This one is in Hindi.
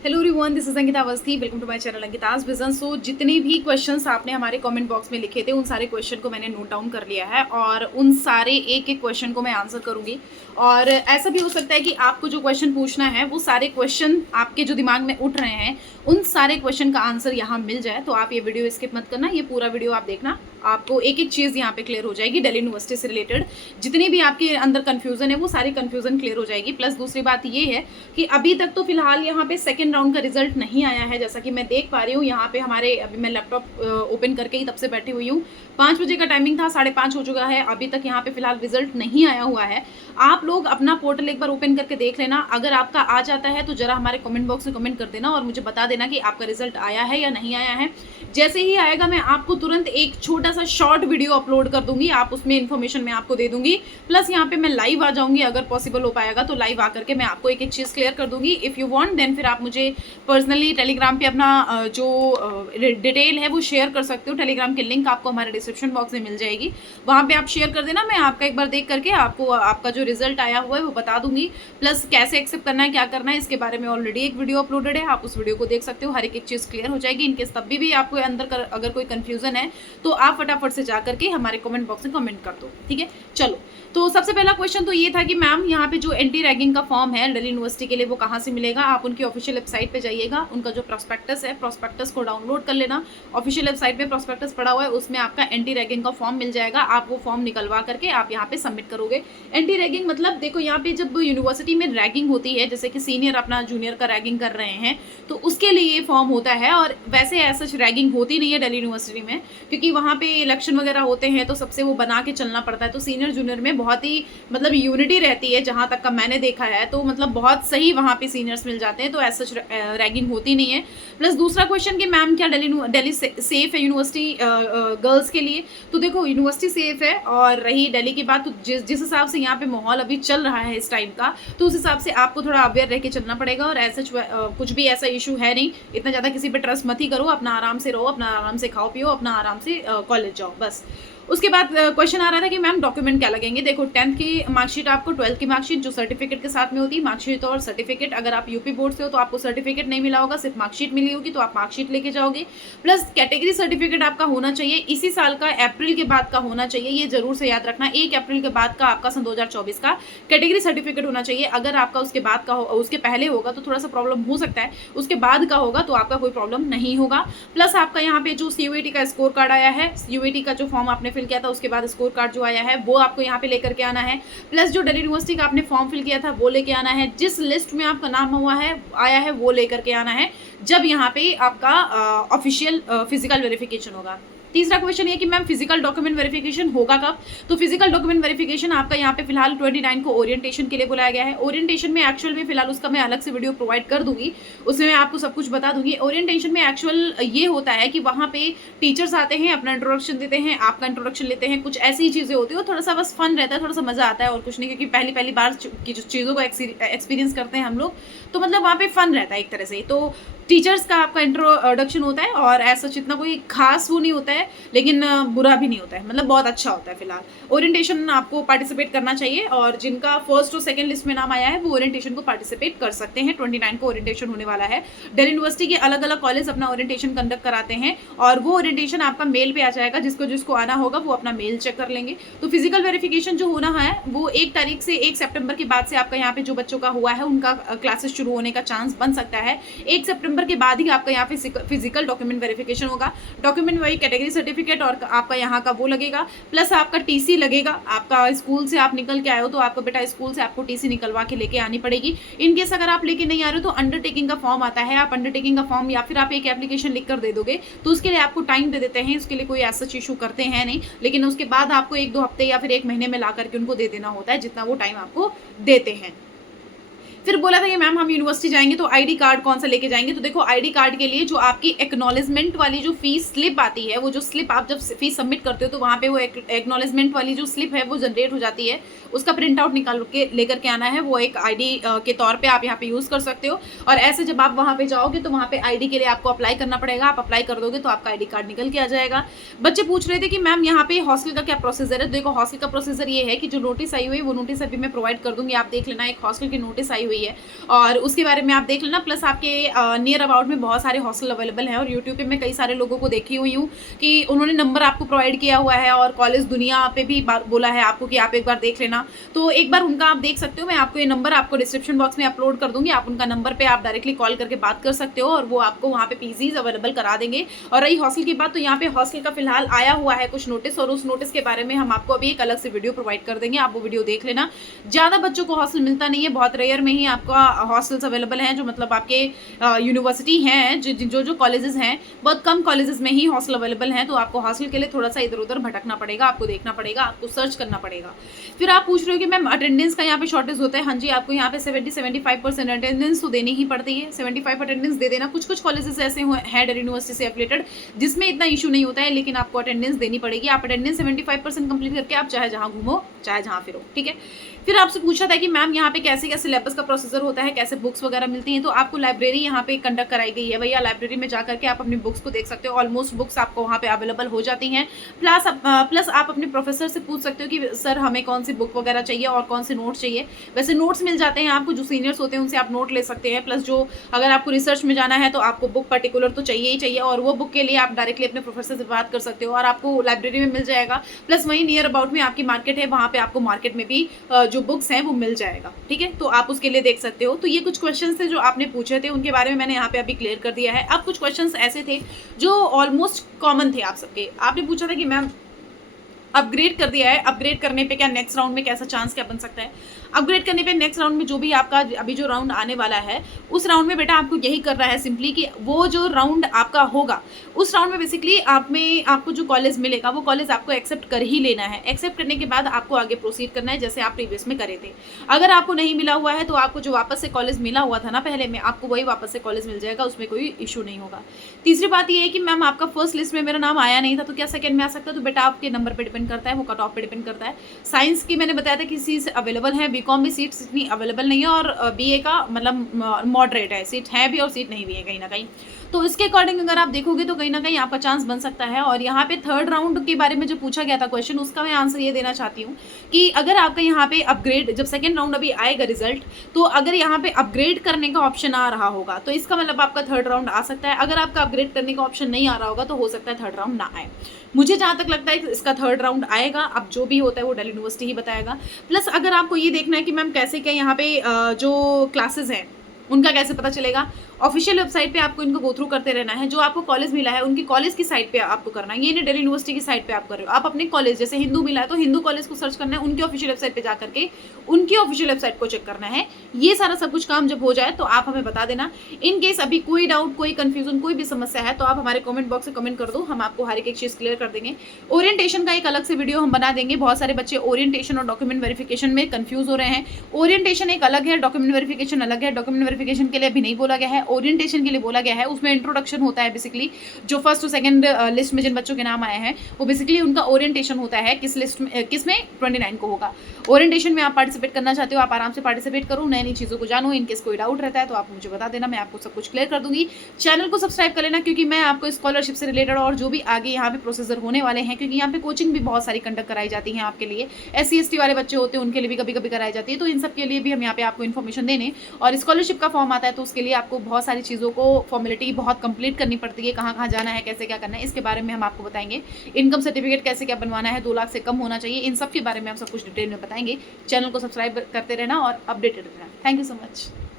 Hello everyone, this is Ankita Awasthi. Welcome to my channel Ankita's vision. So जितने भी क्वेश्चंस आपने हमारे कमेंट बॉक्स में लिखे थे उन सारे क्वेश्चन को मैंने नोट डाउन कर लिया है और उन सारे एक एक क्वेश्चन को मैं आंसर करूंगी। और ऐसा भी हो सकता है कि आपको जो क्वेश्चन पूछना है वो सारे क्वेश्चन आपके जो दिमाग में उठ रहे हैं उन सारे क्वेश्चन का आंसर यहाँ मिल जाए। तो आप ये वीडियो स्किप मत करना, ये पूरा वीडियो आप देखना, आपको एक एक चीज़ यहाँ पे क्लियर हो जाएगी। दिल्ली यूनिवर्सिटी से रिलेटेड जितनी भी आपके अंदर कन्फ्यूजन है वो सारी कन्फ्यूजन क्लियर हो जाएगी। प्लस दूसरी बात ये है कि अभी तक तो फिलहाल यहाँ पे सेकेंड राउंड का रिजल्ट नहीं आया है, जैसा कि मैं देख पा रही हूँ यहाँ पे हमारे। अभी मैं लैपटॉप ओपन करके ही तब से बैठी हुई हूँ। 5 बजे का टाइमिंग था, 5:30 हो चुका है, अभी तक यहाँ पे फिलहाल रिजल्ट नहीं आया हुआ है। आप लोग अपना पोर्टल एक बार ओपन करके देख लेना। अगर आपका आ जाता है तो जरा हमारे कमेंट बॉक्स में कमेंट कर देना और मुझे बता देना कि आपका रिजल्ट आया है या नहीं आया है। जैसे ही आएगा मैं आपको तुरंत एक छोटा सा शॉर्ट वीडियो अपलोड कर दूंगी, आप उसमें इन्फॉर्मेशन मैं आपको दे दूंगी। प्लस यहाँ पे मैं लाइव आ जाऊंगी, अगर पॉसिबल हो पाएगा तो लाइव आकर के मैं आपको एक एक चीज़ क्लियर कर दूंगी। इफ़ यू वांट देन फिर आप मुझे पर्सनली टेलीग्राम पे अपना जो डिटेल है वो शेयर कर सकते हो। टेलीग्राम की लिंक आपको हमारे डिस्क्रिप्शन बॉक्स में मिल जाएगी, वहाँ पे आप शेयर कर देना। मैं आपका एक बार देख करके आपको आपका जो रिजल्ट आया हुआ है वो बता दूंगी। प्लस कैसे एक्सेप्ट करना है, क्या करना है, इसके बारे में ऑलरेडी एक वीडियो अपलोडेड है, आप उस वीडियो को देख सकते हो। हर एक चीज़ क्लियर हो जाएगी। इनकेस तब भी आपको अंदर अगर कोई कंफ्यूजन है तो आप फटाफट से जा करके हमारे कमेंट बॉक्स में कमेंट कर दो, ठीक है। चलो, तो सबसे पहला क्वेश्चन तो ये था कि मैम यहाँ पे जो एंटी रैगिंग का फॉर्म है दिल्ली यूनिवर्सिटी के लिए वो कहाँ से मिलेगा। आप उनकी ऑफिशियल वेबसाइट पे जाइएगा, उनका जो प्रोस्पेक्टस है प्रोस्पेक्टस को डाउनलोड कर लेना। ऑफिशियल वेबसाइट पे प्रोस्पेक्टस पड़ा हुआ है, उसमें आपका एंटी रैगिंग का फॉर्म मिल जाएगा। आप वो फॉर्म निकलवा करके आप यहाँ पे सबमिट करोगे। एंटी रैगिंग मतलब देखो, यहाँ पे जब यूनिवर्सिटी में रैगिंग होती है, जैसे कि सीनियर अपना जूनियर का रैगिंग कर रहे हैं, तो उसके लिए ये फॉर्म होता है। और वैसे ऐसा रैगिंग होती नहीं है दिल्ली यूनिवर्सिटी में, क्योंकि वहाँ पे इलेक्शन वगैरह होते हैं तो सबसे वो बना के चलना पड़ता है। तो सीनियर जूनियर में बहुत ही मतलब यूनिटी रहती है, जहाँ तक का मैंने देखा है। तो मतलब बहुत सही वहाँ पे सीनियर्स मिल जाते हैं, तो ऐसा रैगिंग होती नहीं है। प्लस दूसरा क्वेश्चन कि मैम क्या दिल्ली सेफ है यूनिवर्सिटी गर्ल्स के लिए। तो देखो, यूनिवर्सिटी सेफ है। और रही दिल्ली की बात, तो जिस हिसाब से यहाँ पे माहौल अभी चल रहा है इस टाइम का, तो उस हिसाब से आपको थोड़ा अवेयर रह के चलना पड़ेगा। और ऐसा कुछ भी ऐसा इशू है नहीं, इतना ज़्यादा किसी पे ट्रस्ट मत ही करो। अपना आराम से रहो, अपना आराम से खाओ पियो, अपना आराम से कॉलेज जाओ, बस। उसके बाद क्वेश्चन आ रहा था कि मैम डॉक्यूमेंट क्या लगेंगे। देखो, 10th की मार्कशीट, आपको 12th की मार्कशीट जो सर्टिफिकेट के साथ में होती है, मार्कशीट और सर्टिफिकेट। अगर आप यूपी बोर्ड से हो तो आपको सर्टिफिकेट नहीं मिला होगा, सिर्फ मार्कशीट मिली होगी, तो आप मार्कशीट लेके जाओगे। प्लस कैटेगरी सर्टिफिकेट आपका होना चाहिए, इसी साल का अप्रैल के बाद का होना चाहिए, ये जरूर से याद रखना। 1 अप्रैल के बाद का आपका सन 2024 का कैटेगरी सर्टिफिकेट होना चाहिए। अगर आपका उसके बाद का उसके पहले होगा तो थोड़ा सा प्रॉब्लम हो सकता है, उसके बाद का होगा तो आपका कोई प्रॉब्लम नहीं होगा। प्लस आपका यहाँ पे जो CUET का स्कोर कार्ड आया है, CUET का जो फॉर्म आपने फिल किया था उसके बाद स्कोर कार्ड जो आया है वो आपको यहाँ पे लेकर के आना है। प्लस जो दिल्ली यूनिवर्सिटी का आपने फॉर्म फिल किया था वो लेके आना है। जिस लिस्ट में आपका नाम हुआ है आया है वो लेकर के आना है, जब यहाँ पे आपका ऑफिशियल फिजिकल वेरिफिकेशन होगा। तीसरा क्वेश्चन ये कि मैम फिजिकल डॉक्यूमेंट वेरिफिकेशन होगा कब। तो फिजिकल डॉक्यूमेंट वेरिफिकेशन आपका यहाँ पे फिलहाल 29 को ओरिएंटेशन के लिए बुलाया गया है। ओरिएंटेशन में एक्चुअल में फिलहाल उसका मैं अलग से वीडियो प्रोवाइड कर दूंगी, उसमें मैं आपको सब कुछ बता दूंगी। ओरिएंटेशन में एक्चुअल ये होता है कि वहाँ पे टीचर्स आते हैं, अपना इंट्रोडक्शन देते हैं, आपका इंट्रोडक्शन लेते हैं, कुछ ऐसी चीज़ें होती है, थोड़ा सा बस फन रहता है, थोड़ा सा मजा आता है और कुछ नहीं, क्योंकि पहली बार की जो चीज़ों को एक्सपीरियंस करते हैं हम लोग, तो मतलब वहाँ पे फन रहता है एक तरह से। तो टीचर्स का आपका इंट्रोडक्शन होता है और ऐसा इतना कोई खास वो नहीं होता है, लेकिन बुरा भी नहीं होता है, मतलब बहुत अच्छा होता है। फिलहाल ओरिएंटेशन आपको पार्टिसिपेट करना चाहिए और जिनका फर्स्ट और सेकंड लिस्ट में नाम आया है वो ओरिएंटेशन को पार्टिसिपेट कर सकते हैं। 29 को ओरिएंटेशन होने वाला है। दिल्ली यूनिवर्सिटी के अलग अलग कॉलेज अपना ओरिएंटेशन कंडक्ट कराते हैं और वो ओरिएंटेशन आपका मेल पे आ जाएगा। जिसको आना होगा वो अपना मेल चेक कर लेंगे। तो फिजिकल वेरिफिकेशन जो होना है वो 1 तारीख से 1 सितंबर के बाद से आपका यहाँ पे जो बच्चों का हुआ है उनका क्लासेस शुरू होने का चांस बन सकता है। 1 सितंबर के बाद ही आपका यहाँ पे फिजिकल डॉक्यूमेंट वेरिफिकेशन होगा। डॉक्यूमेंट वही कैटेगरी सर्टिफिकेट और आपका यहाँ का वो लगेगा, प्लस आपका टीसी लगेगा। आपका स्कूल से आप निकल के आए हो तो आपका बेटा स्कूल से आपको टीसी निकलवा के लेके आनी पड़ेगी। इनकेस अगर आप लेके नहीं आ रहे हो तो अंडरटेकिंग का फॉर्म आता है, आप अंडरटेकिंग का फॉर्म या फिर आप एक एप्लीकेशन लिख कर दे दोगे, तो उसके लिए आपको टाइम दे देते हैं। उसके लिए कोई ऐसा इशू करते हैं नहीं, लेकिन उसके बाद आपको 1-2 हफ्ते या फिर 1 महीने में ला करके उनको दे देना होता है, जितना वो टाइम आपको देते हैं। फिर बोला था कि मैम हम यूनिवर्सिटी जाएंगे तो आईडी कार्ड कौन सा लेके जाएंगे। तो देखो, आईडी कार्ड के लिए जो आपकी एक्नॉलेजमेंट वाली जो फीस स्लिप आती है, वो जो स्लिप आप जब फीस सबमिट करते हो तो वहाँ पे वो एक्नॉलेजमेंट वाली जो स्लिप है वो जनरेट हो जाती है, उसका प्रिंट आउट निकाल के लेकर के आना है। वो एक आईडी के तौर पे आप यहाँ पे यूज़ कर सकते हो। और ऐसे जब आप वहाँ पे जाओगे तो वहाँ पे आईडी के लिए आपको अप्लाई करना पड़ेगा। आप अप्लाई कर दोगे तो आपका आईडी कार्ड निकल के आ जाएगा। बच्चे पूछ रहे थे कि मैम यहाँ पे हॉस्टल का क्या प्रोसीजर है। देखो, हॉस्टल का प्रोसीजर ये है कि जो नोटिस आई हुई है वो नोटिस अभी मैं प्रोवाइड कर दूंगी, आप देख लेना। एक हॉस्टल की नोटिस आई हुई है, और उसके बारे में आप देख लेना। प्लस आपके नियर अबाउट में बहुत सारे हॉस्टल अवेलेबल हैं, और यूट्यूब पे मैं कई सारे लोगों को देखी हुई हूँ कि उन्होंने नंबर आपको प्रोवाइड किया हुआ है, और कॉलेज दुनिया पे भी बोला है आपको कि आप एक बार देख लेना। तो एक बार उनका आप देख सकते हो, मैं आपको ये नंबर आपको डिस्क्रिप्शन बॉक्स में अपलोड कर दूंगी, आप उनका नंबर पे आप डायरेक्टली कॉल करके बात कर सकते हो, और वो आपको वहाँ पे पीजीज अवेलेबल करा देंगे। और रही हॉस्टल की बात, तो यहाँ पे हॉस्टल का फिलहाल आया हुआ है कुछ नोटिस, और उस नोटिस के बारे में हम आपको अभी एक अलग से वीडियो प्रोवाइड कर देंगे, आप वो वीडियो देख लेना। ज़्यादा बच्चों को हॉस्टल मिलता नहीं है, बहुत रेयर में ही आपका हॉस्टल्स अवेलेबल हैं, जो मतलब आपके यूनिवर्सिटी हैं, जो कॉलेजेस हैं, बहुत कम कॉलेजेस में ही हॉस्टल अवेलेबल हैं। तो आपको हॉस्टल के लिए थोड़ा सा इधर उधर भटकना पड़ेगा, आपको देखना पड़ेगा, आपको सर्च करना पड़ेगा। फिर आप पूछ रहे हो कि मैम अटेंडेंस का यहाँ पे शॉर्टेज होता है। हाँ जी, आपको यहाँ पे 70-75% अटेंडेंस तो देनी ही पड़ती है, 75 अटेंडेंस दे देना। कुछ कुछ कॉलेजेस ऐसे हैं डेल्ही यूनिवर्सिटी से एफिलेटेड जिसमें इतना इशू नहीं होता है, लेकिन आपको अटेंडेंस देनी पड़ेगी। आप अटेंडेंस 75% कंप्लीट करके आप चाहे जहाँ घूमो, चाहे जहाँ फिरो, ठीक है। फिर आपसे पूछा था कि मैम यहाँ पे कैसे कैसे सिलेबस का प्रोसीजर होता है, कैसे बुक्स वगैरह मिलती हैं। तो आपको लाइब्रेरी यहाँ पे कंडक्ट कराई गई है भैया, लाइब्रेरी में जाकर के आप अपनी बुक्स को देख सकते हो। ऑलमोस्ट बुक्स आपको वहाँ पे अवेलेबल हो जाती हैं। प्लस आप अपने प्रोफेसर से पूछ सकते हो कि सर हमें कौन सी बुक वगैरह चाहिए और कौन से नोट्स चाहिए। वैसे नोट्स मिल जाते हैं आपको, जो सीनियर्स होते हैं उनसे आप नोट ले सकते हैं। प्लस जो अगर आपको रिसर्च में जाना है तो आपको बुक पर्टिकुलर तो चाहिए ही चाहिए, और वो बुक के लिए आप डायरेक्टली अपने प्रोफेसर से बात कर सकते हो, और आपको लाइब्रेरी में मिल जाएगा। प्लस वहीं नियर अबाउट में आपकी मार्केट है, वहाँ पे आपको मार्केट में भी जो बुक्स हैं वो मिल जाएगा, ठीक है। तो आप उसके लिए देख सकते हो। तो ये कुछ क्वेश्चंस थे जो आपने पूछे थे, उनके बारे में मैंने यहाँ पे अभी क्लियर कर दिया है। अब कुछ क्वेश्चंस ऐसे थे जो ऑलमोस्ट कॉमन थे आप सबके। आपने पूछा था कि मैम अपग्रेड कर दिया है, अपग्रेड करने पे क्या नेक्स्ट राउंड में कैसा चांस क्या बन सकता है। अपग्रेड करने पे नेक्स्ट राउंड में जो भी आपका अभी जो राउंड आने वाला है, उस राउंड में बेटा आपको यही करना है सिंपली कि वो जो राउंड आपका होगा, उस राउंड में बेसिकली आपको जो कॉलेज मिलेगा वो कॉलेज आपको एक्सेप्ट कर ही लेना है। एक्सेप्ट करने के बाद आपको आगे प्रोसीड करना है जैसे आप प्रीवियस में करे थे। अगर आपको नहीं मिला हुआ है तो आपको जो वापस से कॉलेज मिला हुआ था ना पहले में, आपको वही वापस से कॉलेज मिल जाएगा, उसमें कोई इशू नहीं होगा। तीसरी बात ये है कि मैम आपका फर्स्ट लिस्ट में मेरा नाम आया नहीं था तो क्या सेकंड में आ सकता है, तो बेटा आपके नंबर पर डिपेंड करता है, वो कट ऑफ पे डिपेंड करता है। साइंस की मैंने बताया था कि सीट्स अवेलेबल है, बीकॉम में सीट्स इतनी अवेलेबल नहीं है, और बीए का मतलब मॉडरेट है, सीट है भी और सीट नहीं भी है कहीं ना कहीं। तो इसके अकॉर्डिंग अगर आप देखोगे तो कहीं ना कहीं आपका चांस बन सकता है। और यहाँ पे थर्ड राउंड के बारे में जो पूछा गया था क्वेश्चन, उसका मैं आंसर ये देना चाहती हूँ कि अगर आपका यहाँ पे अपग्रेड, जब सेकेंड राउंड अभी आएगा रिजल्ट, तो अगर यहाँ पे अपग्रेड करने का ऑप्शन आ रहा होगा तो इसका मतलब आपका थर्ड राउंड आ सकता है। अगर आपका अपग्रेड करने का ऑप्शन नहीं आ रहा होगा तो हो सकता है थर्ड राउंड ना आए। मुझे जहाँ तक लगता है इसका थर्ड राउंड आएगा, अब जो भी होता है वो दिल्ली यूनिवर्सिटी ही बताएगा। प्लस अगर आपको ये देखना है कि मैम कैसे क्या यहाँ पे जो क्लासेस हैं उनका कैसे पता चलेगा, ऑफिशियल वेबसाइट पे आपको इनको गो थ्रू करते रहना है। जो आपको कॉलेज मिला है उनकी कॉलेज की साइट पे आपको करना है, ये नहीं दिल्ली यूनिवर्सिटी की साइट पे आप कर रहे हो। आप अपने कॉलेज, जैसे हिंदू मिला है तो हिंदू कॉलेज को सर्च करना है, उनकी ऑफिशियल वेबसाइट पे जाकर के उनकी ऑफिशियल वेबसाइट को चेक करना है। ये सारा सब कुछ काम जब हो जाए तो आप हमें बता देना। इन केस अभी कोई डाउट, कोई कंफ्यूजन, कोई भी समस्या है तो आप हमारे कमेंट बॉक्स में कमेंट कर दो, हम आपको हर एक चीज़ क्लियर कर देंगे। ओरिएंटेशन का एक अलग से वीडियो हम बना देंगे। बहुत सारे बच्चे ओरिएंटेशन और डॉक्यूमेंट वेरिफिकेशन में कंफ्यूज हो रहे हैं। ओरिएंटेशन एक अलग है, डॉक्यूमेंट वेरिफिकेशन अलग है। डॉक्यूमेंट वेरिफिकेशन के लिए अभी नहीं बोला गया है, ओरिएंटेशन के लिए बोला गया है। उसमें इंट्रोडक्शन होता है बेसिकली, जो फर्स्ट और सेकंड लिस्ट में जिन बच्चों के नाम आए हैं वो बेसिकली उनका ओरिएंटेशन होता है किस लिस्ट में, किस में 29 को होगा। ओरिएंटेशन में आप पार्टिसिपेट करना चाहते हो, आप आराम से पार्टिसिपेट करो, नई नई चीज़ों को जानो। इनकेस कोई डाउट रहता है तो आप मुझे बता देना, मैं आपको सब कुछ क्लियर कर दूंगी। चैनल को सब्सक्राइब कर लेना, क्योंकि मैं आपको स्कॉलरशिप से रिलेटेड और जो भी आगे यहाँ पे प्रोसेसर होने वाले हैं, क्योंकि यहाँ पे कोचिंग भी बहुत सारी कंडक्ट कराई जाती है आपके लिए। SC ST वाले बच्चे होते हैं उनके लिए भी कभी कभी कराई जाती है, तो इन सब के लिए भी हम यहाँ पे आपको इन्फॉर्मेशन देने, और स्कॉलरशिप का फॉर्म आता है तो उसके लिए आपको बहुत सारी चीज़ों को फॉर्मेलिटी बहुत कंप्लीट करनी पड़ती है, कहाँ कहाँ जाना है, कैसे क्या करना है, इसके बारे में हम आपको बताएंगे। इनकम सर्टिफिकेट कैसे क्या बनवाना है, 2 लाख से कम होना चाहिए, इन सब के बारे में हम सब कुछ डिटेल में बताएंगे। चैनल को सब्सक्राइब करते रहना और अपडेटेड रहना। Thank you so much.